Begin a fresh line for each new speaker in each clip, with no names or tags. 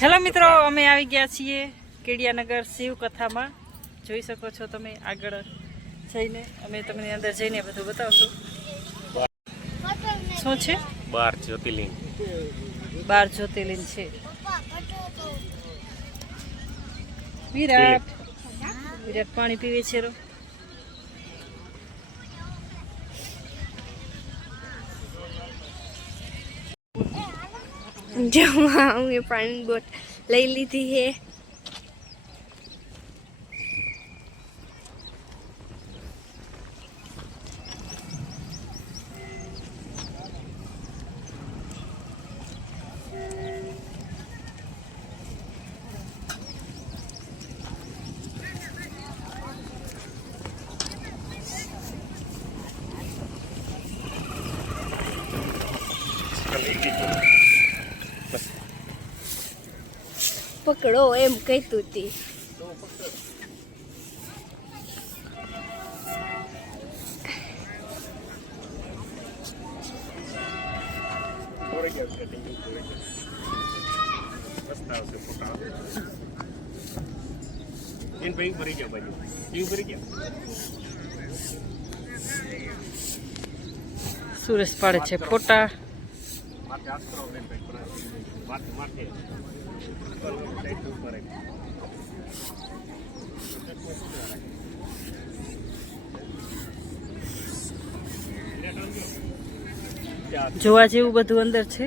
Hello મિત્રો અમે આવી ગયા છીએ કેડિયાનગર શિવ કથામાં જોઈ શકો છો તમે આગળ જઈને અમે તમને અંદર જઈને બધું બતાવશું. શું છે?
બાર જ્યોતિર્લિંગ.
બાર જ્યોતિર્લિંગ છે. વિરાટ. વિરાટ પાણી પીવે છે રો
હું અમે પાણી બોટ લઈ લીધી છે પકડો એમ કહેતું હતી
ભરી ગયા બાજુ ભરી ગયા
સુરેશ પાડે છે ફોટા. જોવા જેવું બધું અંદર છે?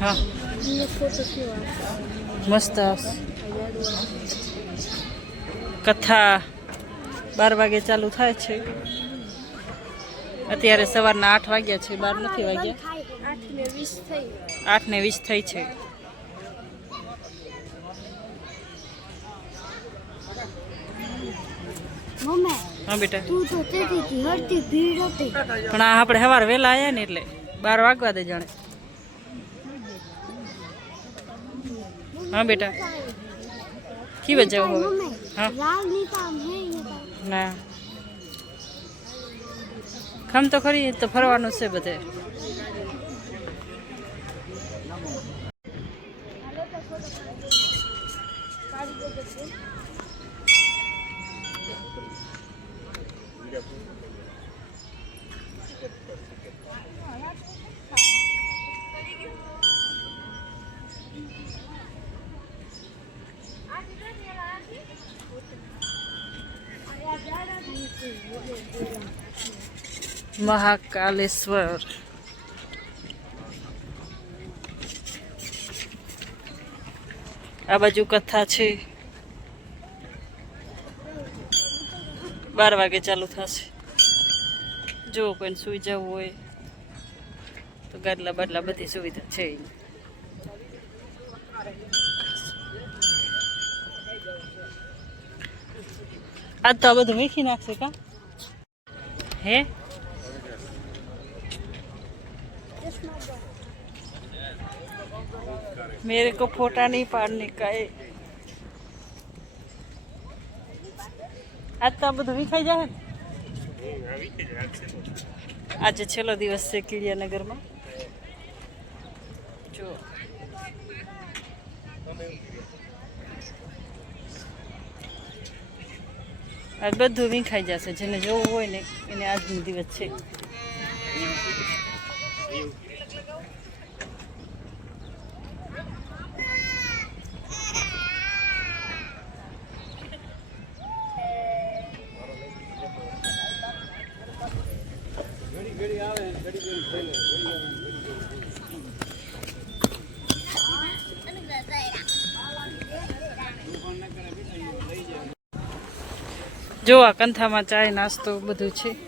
હા
મસ્ત કથા બાર વાગે ચાલુ થાય છે. અત્યારે સવારના આઠ વાગ્યા છે બાર નથી વાગ્યા.
આઠ ને વીસ થઈ
આઠ ને વીસ થઈ છે. હા બેટા.
તું તો તેથી હતી હરતી ભીડ હતી.
પણ આ આપણે સવારે વહેલા આવ્યા ને એટલે બાર વાગવા દે જાણે. હા બેટા. કી બચાવ હવે? હા.
ની.
ખમ તો ખરી તો ફરવાનું છે બધે. મહાકાલેશ્વર. આ બાજુ કથા છે. બાર વાગે ચાલુ થશે જો કોઈને સુઈ જવું હોય તો ગાદલા બાદલા બધી સુવિધા છે અહીં. આજ તો આ બધું મીઠી નાખશે કા હે मेरे को फोटा नहीं पाड़ने का है આજ તો આ બધું વિખાઈ જાય ને. આજે છેલ્લો દિવસ છે કીડિયાનગરમાં. જો. આજ બધું વિખાઈ જશે, જેને જોવું હોય ને, એને આજનો દિવસ છે. જો આ કંથામાં ચાય નાસ્તો બધું છે.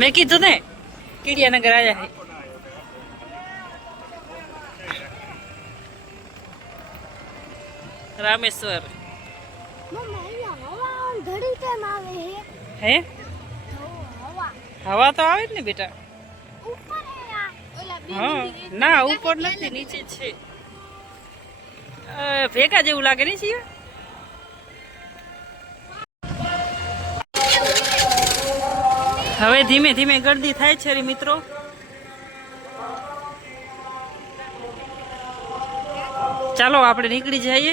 મેં કીધું ને કીડિયાનગર આવ્યા છે રામેશ્વર
મમ્મી અહીંયા હવા ઘડી કેમ આવે હે
હે
હવા
હવા તો આવે જ ને બેટા.
ઉપર હે આ ઓલા બે
હા
બિલ્ડિંગ
ના ઉપર નથી નીચે જ છે. અ, ભેગા જેવું લાગે ને છીએ હવે ધીમે ધીમે ગરદી થાય છે રે મિત્રો. ચાલો આપણે નીકળી જઈએ.